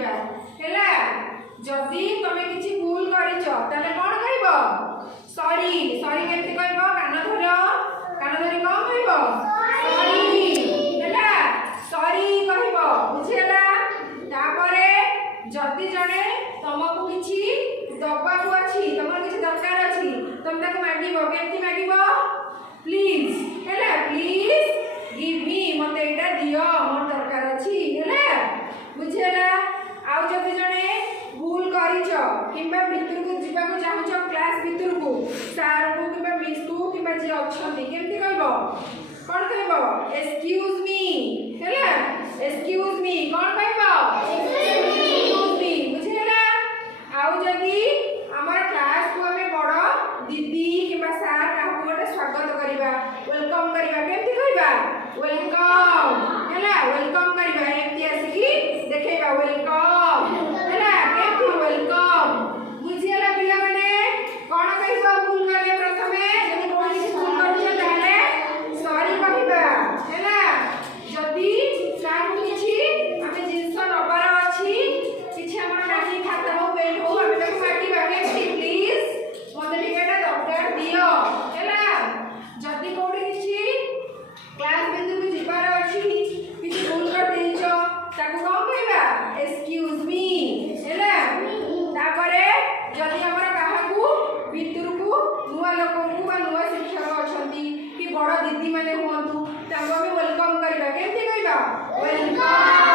ଯିବା ହେଲା। ଯଦି ତମେ କିଛି ଭୁଲ କରିଛ ତାହେଲେ କ'ଣ କହିବ? ସରି। ସରି କେମିତି କହିବ? କାନ ଧର, କାନ ଧରି କ'ଣ କହିବ? ସରି ହେଲା, ସରି କହିବ, ବୁଝିହେଲା। ତାପରେ ଯଦି ଜଣେ ତମକୁ କିଛି ଦବାକୁ ଅଛି, ତମର କିଛି ଦରକାର ଅଛି, ତମେ ତାକୁ ମାଗିବ। କେମିତି ମାଗିବ? ପ୍ଲିଜ ହେଲା, ପ୍ଲିଜ गिव मी, मते एटा दियो, मोर दरकार अछि ହେଲା, बुझिहेला। आउ जदि जणे भूल करिछ किंबा भितर को जिबा को चाहछ क्लास भितर को सर को किंबा मिस को किंबा जे अछंती, केमति कहबो? कोन कहबो? एक्सक्यूज मी ହେଲା, एक्सक्यूज मी कोन कहबो? एक्सक्यूज मी, बुझिहेला। आउ जदि हमर क्लास को हमें बड़ दीदी किंबा सर काहू गोटे स्वागत करिबा, वेलकम करिबा, केमति कहबा? वेलकम हैला, वेलकम करिबा, एमती आसी देखेबा वेलकम हैला, केमती वेलकम, बुझियला पिला माने। कोन कहबा भूल करले? प्रथमे जदि कोन किछि भूल करछ ताले सॉरी कहबा हैला। जदि काहू किछि हमें जिंस नबार अछि, किछि हमर नाही खाता हो पेन हो, हमें ताको मागिबा, केमती प्लीज मते टिकेटा दरकार दियो हैला। जदि कोडी किछि क्लास बिंदु को जिबार अछि, किछि भूल कर देइछ, ताको कोन कहबा? एक्सक्यूज मी हैला। तापरे जदि हमर काहाकू भितर को नुवा लोक को बा नुवा शिक्षक अछंती कि बड़ दीदी माने हुंतु, ताको हम वेलकम करबा, केमति कहबा? वेलकम